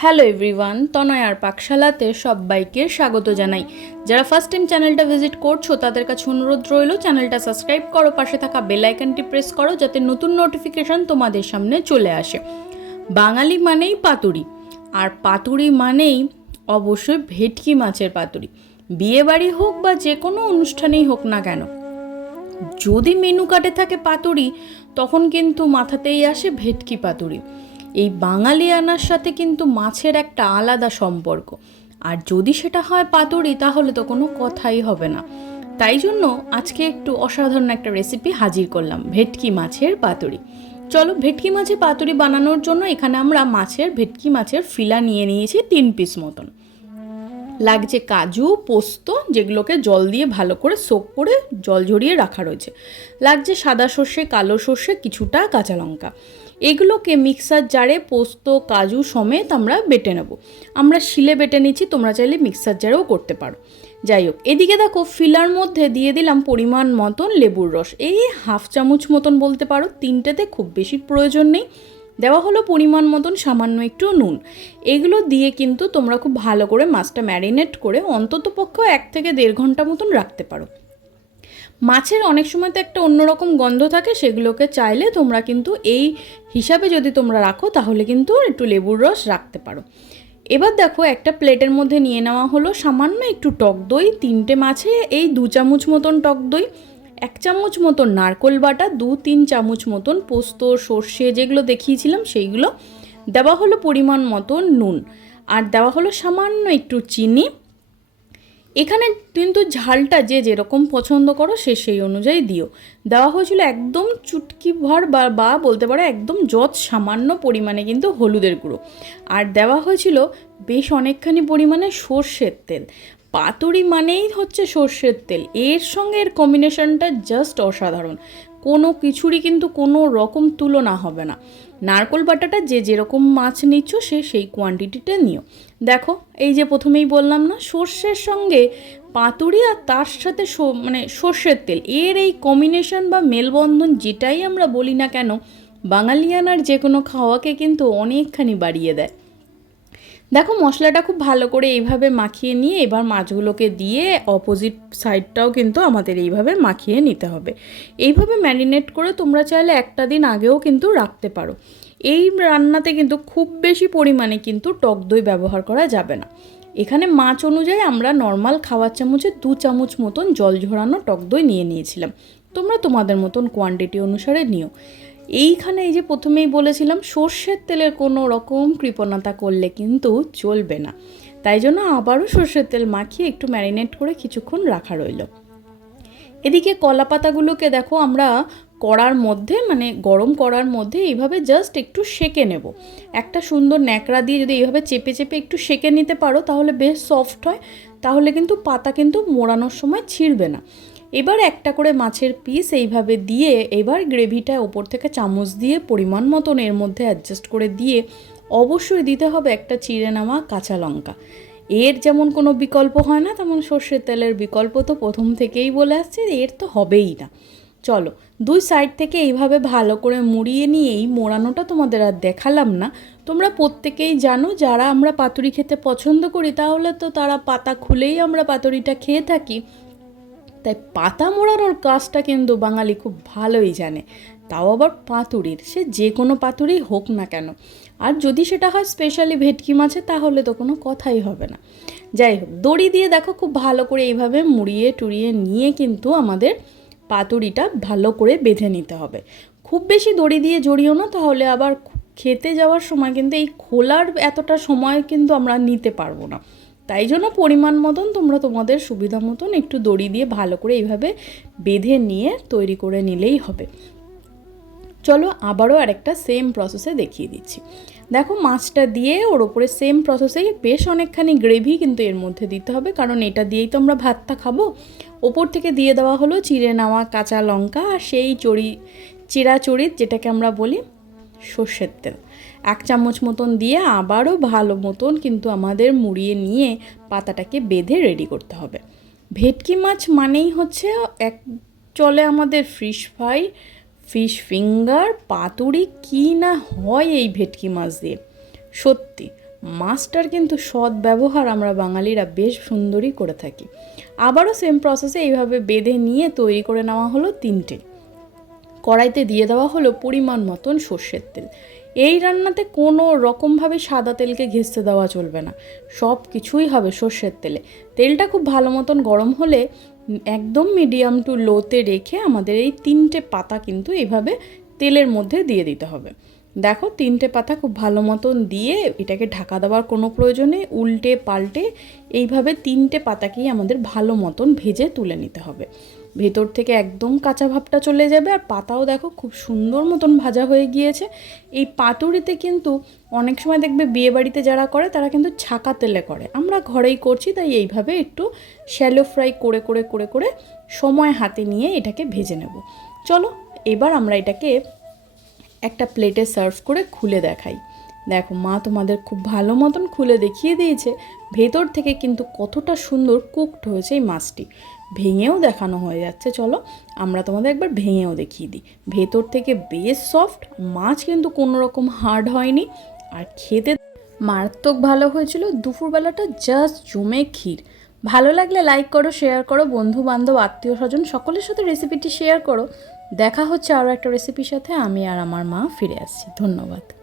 Hello everyone তনয় আর পাকশালাতে সবাইকে স্বাগত জানাই। যারা ফার্স্ট টাইম চ্যানেলটা ভিজিট করছ, তাদের কাছে অনুরোধ রইল চ্যানেলটা সাবস্ক্রাইব করো, পাশে থাকা বেল আইকনটি প্রেস করো, যাতে নতুন নোটিফিকেশন তোমাদের সামনে চলে আসে। বাঙালি মানেই পাতুরি, আর পাতুরি মানেই অবশ্যই ভেটকি মাছের পাতুরি। বিয়ে বাড়ি হোক বা যে কোনো অনুষ্ঠানেই হোক না কেন, যদি মেনু কার্ডে থাকে পাতুরি, তখন কিন্তু মাথাতেই আসে ভেটকি পাতুরি। এই বাঙালি আনার সাথে কিন্তু মাছের একটা আলাদা সম্পর্ক। আর যদি সেটা হয় পাতুরি, তাহলে তো কোনো কথাই হবে না। তাই জন্য আজকে একটু অসাধারণ একটা রেসিপি হাজির করলাম, ভেটকি মাছের পাতুরি। চলো, ভেটকি মাছের পাতুরি বানানোর জন্য এখানে আমরা মাছের, ভেটকি মাছের ফিলা নিয়ে নিয়েছি তিন পিস মতন। লাগছে কাজু, পোস্ত, যেগুলোকে জল দিয়ে ভালো করে সোক করে জল ঝরিয়ে রাখা রয়েছে। লাগছে সাদা সর্ষে, কালো সর্ষে, কিছুটা কাঁচা লঙ্কা। এগুলোকে মিক্সার জারে পোস্ত, কাজু সমেত আমরা বেটে নেব। আমরা শিলে বেটে নিচ্ছি, তোমরা চাইলে মিক্সার জারেও করতে পারো। যাই হোক, এদিকে দেখো, ফিলার মধ্যে দিয়ে দিলাম পরিমাণ মতন লেবুর রস। এই হাফ চামচ মতন বলতে পারো, তিনটেতে খুব বেশি প্রয়োজন নেই। দেওয়া হলো পরিমাণ মতন সামান্য একটু নুন। এগুলো দিয়ে কিন্তু তোমরা খুব ভালো করে মাছটা ম্যারিনেট করে অন্তত পক্ষে এক থেকে দেড় ঘণ্টা মতন রাখতে পারো। মাছের অনেক সময় তো একটা অন্যরকম গন্ধ থাকে, সেগুলোকে চাইলে তোমরা কিন্তু এই হিসাবে যদি তোমরা রাখো, তাহলে কিন্তু একটু লেবুর রস রাখতে পারো। এবার দেখো, একটা প্লেটের মধ্যে নিয়ে নেওয়া হলো সামান্য একটু টক দই, তিনটে মাছে এই দু চামচ মতন টক দই। এক চামচ মতন নারকোল বাটা, দু, তিন চামচ মতন পোস্ত, সর্ষে যেগুলো দেখিয়েছিলাম সেইগুলো। দেওয়া হলো পরিমাণ মতন নুন। আর দেওয়া হলো সামান্য একটু চিনি। এখানে কিন্তু ঝালটা যে যেরকম পছন্দ করো সে সেই অনুযায়ী দিও। দেওয়া হয়েছিল একদম চুটকি ভর বা বা বলতে পারো একদম যত সামান্য পরিমাণে কিন্তু হলুদের গুঁড়ো। আর দেওয়া হয়েছিল বেশ অনেকখানি পরিমাণে সর্ষের তেল। পাতুরি মানেই হচ্ছে সর্ষের তেল। এর সঙ্গে এর কম্বিনেশনটা জাস্ট অসাধারণ। কোনো কিছুরই কিন্তু কোনো রকম তুলনা হবে না। নারকোল বাটাটা যে যেরকম মাছ নিচ্ছ সে সেই কোয়ান্টিটিটা নিও। দেখো, এই যে প্রথমেই বললাম না, সর্ষের সঙ্গে পাতুরি আর তার সাথে মানে সর্ষের তেল। এর এই কম্বিনেশন বা মেলবন্ধন যেটাই আমরা বলি না কেন, বাঙালিয়ানার যে কোনো খাওয়াকে কিন্তু অনেকখানি বাড়িয়ে দেয়। দেখো, মশলাটা খুব ভালো করে এইভাবে মাখিয়ে নিয়ে এবার মাছগুলোকে দিয়ে অপোজিট সাইডটাও কিন্তু আমাদের এইভাবে মাখিয়ে নিতে হবে। এইভাবে ম্যারিনেট করে তোমরা চাইলে একটা দিন আগেও কিন্তু রাখতে পারো। এই রান্নাতে কিন্তু খুব বেশি পরিমাণে কিন্তু টক দই ব্যবহার করা যাবে না। এখানে মাছ অনুযায়ী আমরা নর্মাল খাওয়ার চামচে দু চামচ মতন জল ঝরানো টক দই নিয়ে নিয়েছিলাম। তোমরা তোমাদের মতন কোয়ান্টিটি অনুসারে নিও। এইখানে এই যে প্রথমেই বলেছিলাম, সর্ষের তেলের কোনো রকম কৃপণতা করলে কিন্তু চলবে না। তাই জন্য আবারও সর্ষের তেল মাখিয়ে একটু ম্যারিনেট করে কিছুক্ষণ রাখা রইল। এদিকে কলা পাতাগুলোকে দেখো আমরা কড়ার মধ্যে মানে গরম করার মধ্যে এইভাবে জাস্ট একটু সেকে নেব। একটা সুন্দর ন্যাকড়া দিয়ে যদি এইভাবে চেপে চেপে একটু সেকে নিতে পারো, তাহলে বেশ সফট হয়। তাহলে কিন্তু পাতা কিন্তু মোড়ানোর সময় ছিঁড়বে না। এবার একটা করে মাছের পিস এইভাবে দিয়ে এবার গ্রেভিটা ওপর থেকে চামচ দিয়ে পরিমাণ মতন এর মধ্যে অ্যাডজাস্ট করে দিয়ে অবশ্যই দিতে হবে একটা চিড়ে নেওয়া কাঁচা লঙ্কা। এর যেমন কোনো বিকল্প হয় না, তেমন সর্ষের তেলের বিকল্প তো প্রথম থেকেই বলে আসছে, এর তো হবেই না। চলো, দুই সাইড থেকে এইভাবে ভালো করে মুড়িয়ে নিয়েই মোড়ানোটা তোমাদের আর দেখালাম না। তোমরা প্রত্যেকেই জানো, যারা আমরা পাতুরি খেতে পছন্দ করি, তাহলে তো তারা পাতা খুলেই আমরা পাতুরিটা খেয়ে থাকি। তাই পাতা মোড়ানোর কাজটা কিন্তু বাঙালি খুব ভালোই জানে। তাও আবার পাতুরির, সে যে কোনো পাতুরি হোক না কেন। আর যদি সেটা হয় স্পেশালি ভেটকি মাছে তাহলে তো কোনো কথাই হবে না। যাই হোক, দড়ি দিয়ে দেখো খুব ভালো করে এইভাবে মুড়িয়ে টুড়িয়ে নিয়ে কিন্তু আমাদের পাতুরিটা ভালো করে বেঁধে নিতে হবে। খুব বেশি দড়ি দিয়ে জড়িও না, তাহলে আবার খেতে যাওয়ার সময় কিন্তু এই খোলার এতটা সময় কিন্তু আমরা নিতে পারব না। তাই জন্য পরিমাণ মতন তোমরা তোমাদের সুবিধা মতন একটু দড়ি দিয়ে ভালো করে এইভাবে বেঁধে নিয়ে তৈরি করে নিলেই হবে। চলো আবারও আরেকটা সেম প্রসেসে দেখিয়ে দিচ্ছি। দেখো মাছটা দিয়ে ওর ওপরে সেম প্রসেসেই বেশ অনেকখানি গ্রেভি কিন্তু এর মধ্যে দিতে হবে, কারণ এটা দিয়েই তো আমরা ভাতটা খাব। ওপর থেকে দিয়ে দেওয়া হলো চিড়ে নেওয়া কাঁচা লঙ্কা আর সেই চড়ি চিরাচড়িত যেটাকে আমরা বলি সর্ষের তেল। এক চামচ মতন দিয়ে আবারও ভালো মতন কিন্তু আমাদের মুড়িয়ে নিয়ে পাতাটাকে বেঁধে রেডি করতে হবে। ভেটকি মাছ মানেই হচ্ছে এক চলে আমাদের ফিশ ফ্রাই ফিশ ফিঙ্গার পাতুরি, কী না হয় এই ভেটকি মাছ দিয়ে। সত্যি, মাছটার কিন্তু সৎ ব্যবহার আমরা বাঙালিরা বেশ সুন্দরই করে থাকি। আবারও সেম প্রসেসে এইভাবে বেঁধে নিয়ে তৈরি করে নেওয়া হলো তিনটে। কড়াইতে দিয়ে দেওয়া হলো পরিমাণ মতন সর্ষের তেল। এই রান্নাতে কোনো রকমভাবে সাদা তেলকে ঘেঁচতে দেওয়া চলবে না। সব কিছুই হবে সর্ষের তেলে। তেলটা খুব ভালো মতন গরম হলে একদম মিডিয়াম টু লোতে রেখে আমাদের এই তিনটে পাতা কিন্তু এইভাবে তেলের মধ্যে দিয়ে দিতে হবে। দেখো, তিনটে পাতা খুব ভালো মতন দিয়ে এটাকে ঢাকা দেওয়ার কোনো প্রয়োজনে উল্টে পাল্টে এইভাবে তিনটে পাতাকেই আমাদের ভালো মতন ভেজে তুলে নিতে হবে। ভেতর থেকে একদম কাঁচা ভাবটা চলে যাবে আর পাতাও দেখো খুব সুন্দর মতন ভাজা হয়ে গিয়েছে। এই পাতুরিতে কিন্তু অনেক সময় দেখবে বিয়ে বাড়িতে যারা করে, তারা কিন্তু ছাকা তেলে করে। আমরা ঘরেই করছি, তাই এইভাবে একটু শ্যালো ফ্রাই করে করে করে করে সময় হাতে নিয়ে এটাকে ভেজে নেব। চলো, এবার আমরা এটাকে একটা প্লেটে সার্ভ করে খুলে দেখাই। দেখো মা তোমাদের খুব ভালো মতন খুলে দেখিয়ে দিয়েছে। ভেতর থেকে কিন্তু কতটা সুন্দর কুকড হয়েছে এই মাছটি। ভেঙেও দেখানো হয়ে যাচ্ছে, চলো আমরা তোমাদের একবার ভেঙেও দেখিয়ে দিই। ভেতর থেকে বেশ সফট মাছ কিন্তু কোনো রকম হার্ড হয়নি। আর খেতে মারাত্মক ভালো হয়েছিল, দুপুরবেলাটা জাস্ট জমে ক্ষীর। ভালো লাগলে লাইক করো শেয়ার করো বন্ধু বান্ধব আত্মীয় স্বজন সকলের সাথে রেসিপিটি শেয়ার করো। দেখা হচ্ছে আরও একটা রেসিপির সাথে, আমি আর আমার মা ফিরে আসছি। ধন্যবাদ।